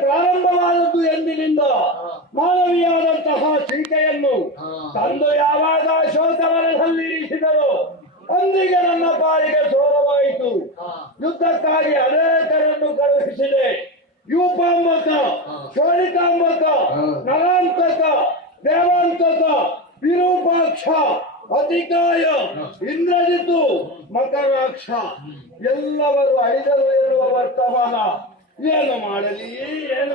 ಪ್ರಾರಂಭವಾದದ್ದು ಎಂದಿನಿಂದ ಮಾನವೀಯವಾದಂತಹ ಸೀತೆಯನ್ನು ತಂದು ಯಾವಾಗ ಅಶೋಕವನದಲ್ಲಿರಿಸಿದರು ಅಂದಿಗೆ ನನ್ನ ಪಾಲಿಗೆ ಸೋಲವಾಯಿತು. ಯುದ್ಧಕ್ಕಾಗಿ ಅನೇಕರನ್ನು ಕಳುಹಿಸಿದೆ. ಯೂಪಾಂಬಕ, ಶೋಣಿಕಾಂಬಕ, ನರಾಂತಕ, ದೇವಾಂತಕ, ವಿರೂಪಾಕ್ಷ, ಅತಿಕಾಯ, ಇಂದ್ರಜಿತು, ಮಕರಾಕ್ಷ ಎಲ್ಲವರು ಐದರು ಎನ್ನುವ ವರ್ತಮಾನ. ಏನು ಮಾಡಲಿ, ಏನು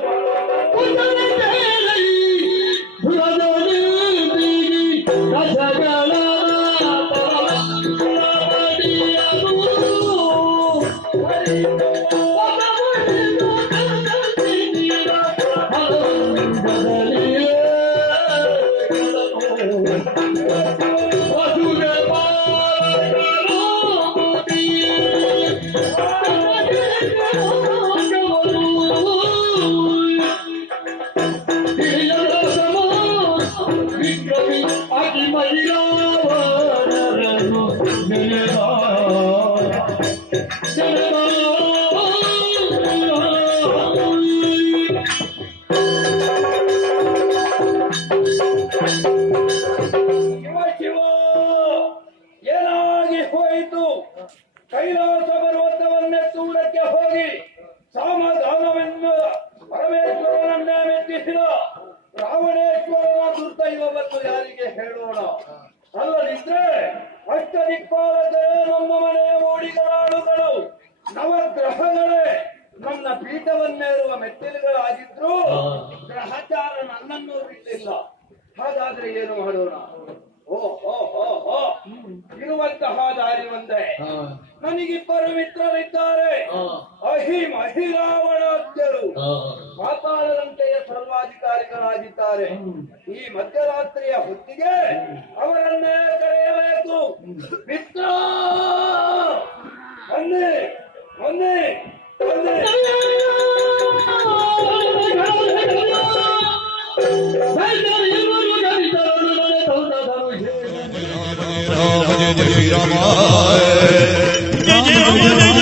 ಏನಾಗಿ ಹೋಯಿತು? ಕೈಲಾಸ ಪರ್ವತವನ್ನೆತ್ತುವುದಕ್ಕೆ ಹೋಗಿ ಸಾಮಧಾನವೆಂದು ಪರಮೇಶ್ವರನನ್ನೇ ಮೆಚ್ಚಿಸಿದ ರಾವಣೇಶ್ವರನ ದುರ್ದೈವವನ್ನು ಯಾರಿಗೆ ಹೇಳೋಣ? ಅಲ್ಲದಿದ್ರೆ ಅಷ್ಟದಿಕ್ಪಾಲಕರೇ ನಮ್ಮ ಮನೆಯ ಓಡಿಗಳಾಳುಗಳು, ನವಗ್ರಹಗಳೇ ನನ್ನ ಪೀಠವನ್ನೇರುವ ಮೆಟ್ಟಿಲುಗಳಾಗಿದ್ರು ಗ್ರಹಚಾರ ನನ್ನನ್ನು ಬಿಟ್ಟಿಲ್ಲ. ಹಾಗಾದ್ರೆ ಏನು ಮಾಡೋಣ? ಇರುವಂತಹ ದಾರಿ ಒಂದೇ. ನನಗಿಬ್ಬರು ಮಿತ್ರರಿದ್ದಾರೆ. ಅಹಿರಾವಣಾದ್ಯರು ಪಾತಾಳದಂತೆಯೇ ಸರ್ವಾಧಿಕಾರಿಗಳಾಗಿದ್ದಾರೆ. ಈ ಮಧ್ಯರಾತ್ರಿಯ ಹೊತ್ತಿಗೆ ಅವರನ್ನೇ ಕರೆಯಬೇಕು. ಮಿತ್ರ ಮೊನ್ನೆ ಮೊನ್ನೆ Jai Jai Rama, Jai Jai Rama.